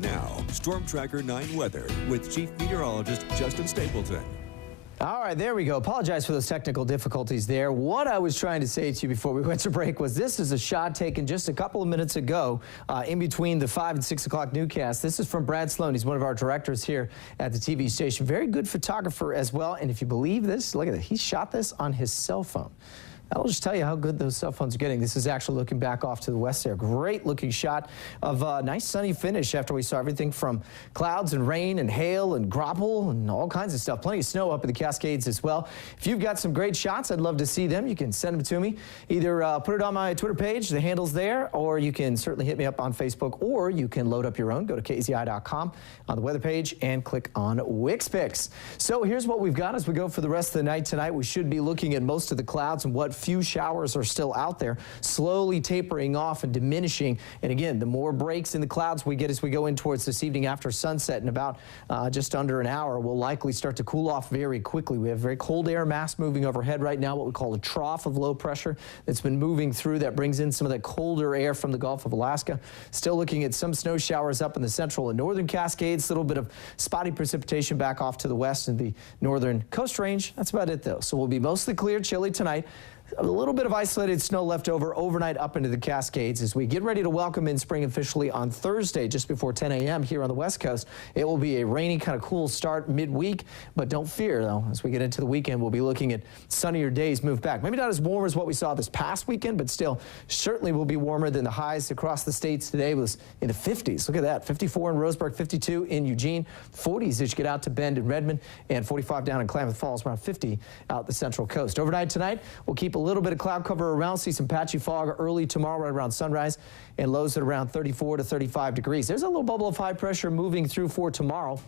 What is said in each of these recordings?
Now, Storm Tracker 9 weather with Chief Meteorologist Justin Stapleton. All right, there we go. Apologize for those technical difficulties there. What I was trying to say to you before we went to break was this is a shot taken just a couple of minutes ago in between the 5 and 6 o'clock newscast. This is from Brad Sloan. He's one of our directors here at the TV station. Very good photographer as well. And if you believe this, look at it. He shot this on his cell phone. That'll just tell you how good those cell phones are getting. This is actually looking back off to the west there. Great looking shot of a nice sunny finish after we saw everything from clouds and rain and hail and grapple and all kinds of stuff. Plenty of snow up in the Cascades as well. If you've got some great shots, I'd love to see them. You can send them to me. Either put it on my Twitter page, the handle's there, or you can certainly hit me up on Facebook, or you can load up your own. Go to KZI.com on the weather page and click on Wix Picks. So here's what we've got as we go for the rest of the night tonight. We should be looking at most of the clouds and what few showers are still out there, slowly tapering off and diminishing. And again, the more breaks in the clouds we get as we go in towards this evening after sunset in about just under an hour, we'll likely start to cool off very quickly. We have very cold air mass moving overhead right now, what we call a trough of low pressure that's been moving through that brings in some of that colder air from the Gulf of Alaska. Still looking at some snow showers up in the central and northern Cascades, a little bit of spotty precipitation back off to the west in the northern coast range. That's about it though. So we'll be mostly clear, chilly tonight. A little bit of isolated snow left over overnight up into the Cascades as we get ready to welcome in spring officially on Thursday just before 10 a.m. here on the West Coast. It will be a rainy, kind of cool start midweek, but don't fear, though. As we get into the weekend, we'll be looking at sunnier days move back. Maybe not as warm as what we saw this past weekend, but still certainly will be warmer than the highs across the states today was in the 50s. Look at that, 54 in Roseburg, 52 in Eugene, 40s as you get out to Bend and Redmond, and 45 down in Klamath Falls, around 50 out the Central Coast. Overnight tonight, we'll keep a little bit of cloud cover around, see some patchy fog early tomorrow right around sunrise, and lows at around 34 to 35 degrees. There's a little bubble of high pressure moving through for tomorrow.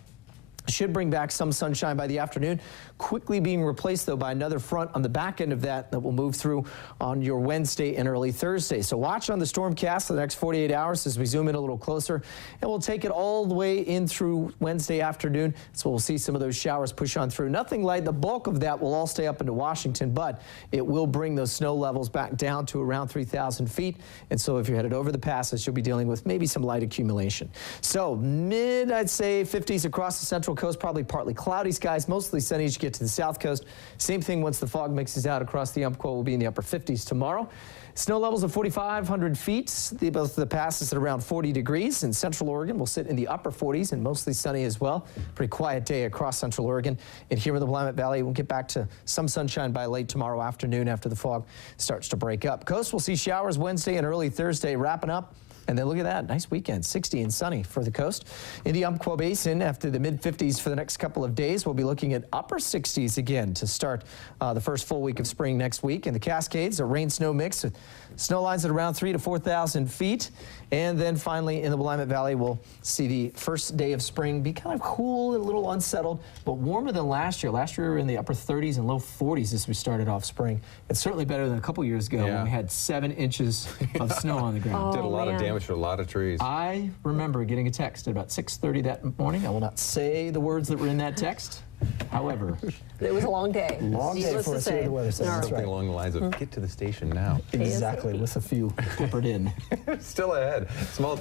Should bring back some sunshine by the afternoon, quickly being replaced, though, by another front on the back end of that will move through on your Wednesday and early Thursday. So watch on the Stormcast for the next 48 hours as we zoom in a little closer, and we'll take it all the way in through Wednesday afternoon. So we'll see some of those showers push on through. Nothing light. The bulk of that will all stay up into Washington, but it will bring those snow levels back down to around 3,000 feet. And so if you're headed over the passes, you'll be dealing with maybe some light accumulation. So mid, I'd say, 50s across the Central Coast, probably partly cloudy skies, mostly sunny as you get to the South Coast. Same thing once the fog mixes out across the Umpqua. Will be in the upper 50s tomorrow. Snow levels of 4,500 feet. Both the passes at around 40 degrees. In Central Oregon, we'll sit in the upper 40s and mostly sunny as well. Pretty quiet day across Central Oregon. And here in the Willamette Valley, we'll get back to some sunshine by late tomorrow afternoon after the fog starts to break up. Coast, we'll see showers Wednesday and early Thursday wrapping up. And then look at that, nice weekend, 60 and sunny for the coast. In the Umpqua Basin, after the mid-50s for the next couple of days, we'll be looking at upper 60s again to start the first full week of spring next week. In the Cascades, a rain-snow mix, snow lines at around 3,000 to 4,000 feet. And then finally in the Willamette Valley, we'll see the first day of spring be kind of cool, a little unsettled, but warmer than last year. Last year we were in the upper 30s and low 40s as we started off spring. It's certainly better than a couple years ago when we had 7 inches of snow on the ground. Did a lot of damage to a lot of trees. I remember getting a text at about 6:30 that morning. I will not say the words that were in that text. However, it was a long day. Long day for us here at the weather center. Something along the lines of get to the station now. Exactly, with a few peppered in. Still ahead. Small